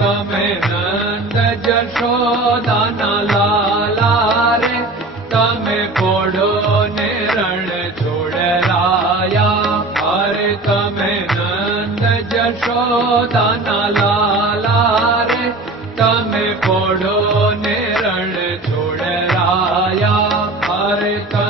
तमे नन्द यशो दाना रे तमे पोढो निरळ छोडराया हरे तमे नन्द यशो दाना रे तमे पढो निरळ छोडराया हरे तमे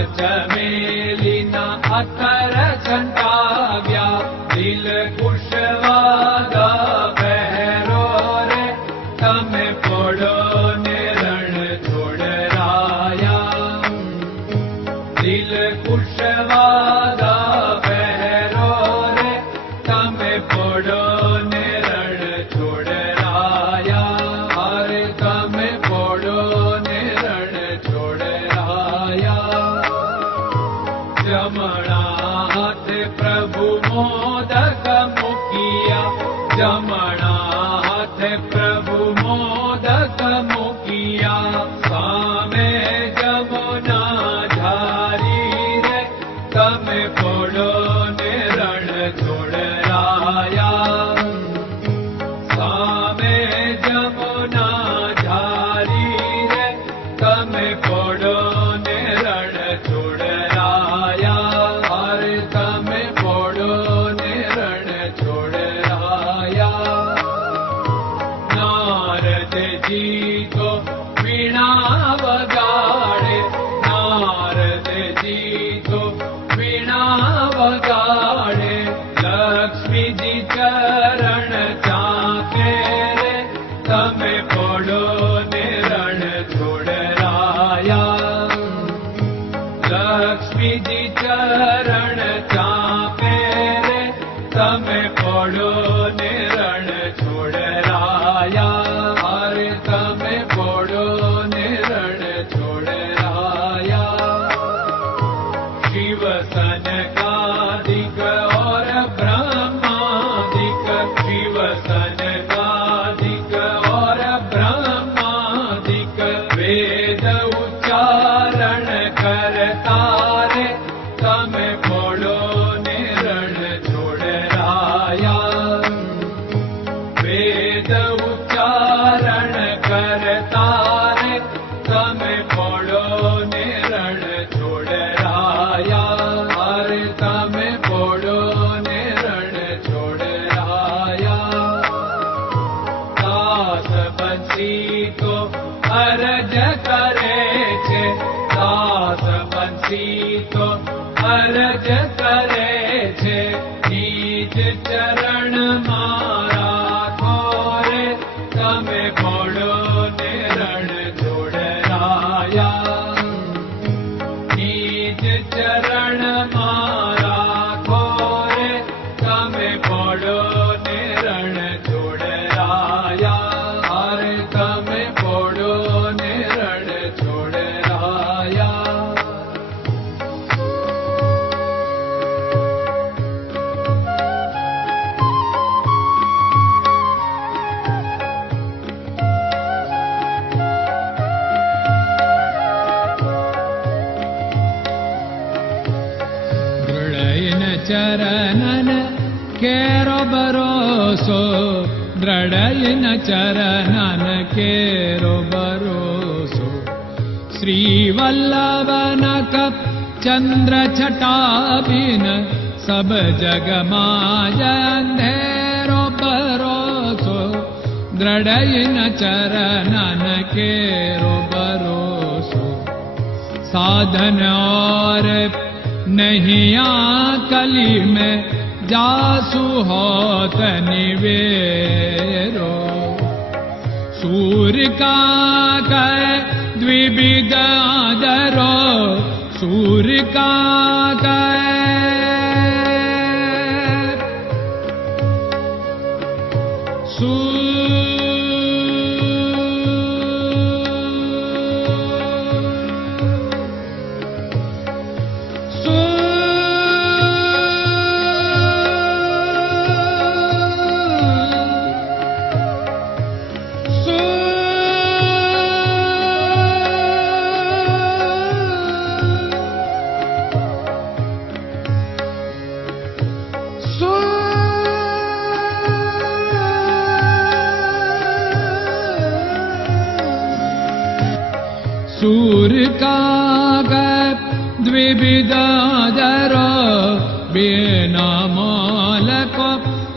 जनाथ प्रभु मोदक मुख्या। जनाथ प्रभु मोदक मुख्यामे जमुना झारी रे तमे पड नियामे बडो निर्ण छोडा शिवसन कादिक और ब्रह्मादिक शिवसन को अरज करे छे दास बंसी तो अरज करे चरणन केरो भरोसो द्रडयन चरणन केरो भरोसो श्रीवल्लभ चन्द्र छटाबिन सब जगमाज धेरो भरोसो द्रढयन चरणन केरो भरोसो साधन और नहियाँ कली में जासु होत निवेरो। सूर्य का कर द्विविद आदरो। सूर्यका का गरो सूर्यका ूर् काग द्विविधरो दृढयिन को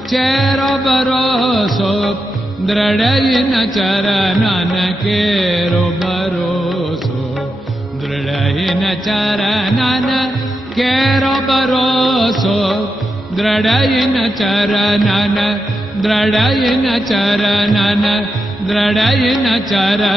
चेर बरोसो दृढयिन चरणन केरो बरोसो दृढयिन चरणन दृढयिन चरणन डय नचारा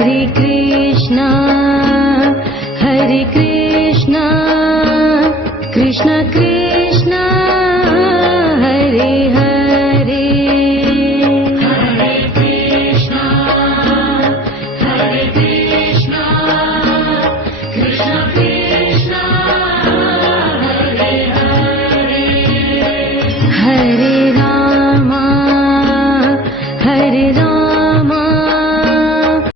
हरि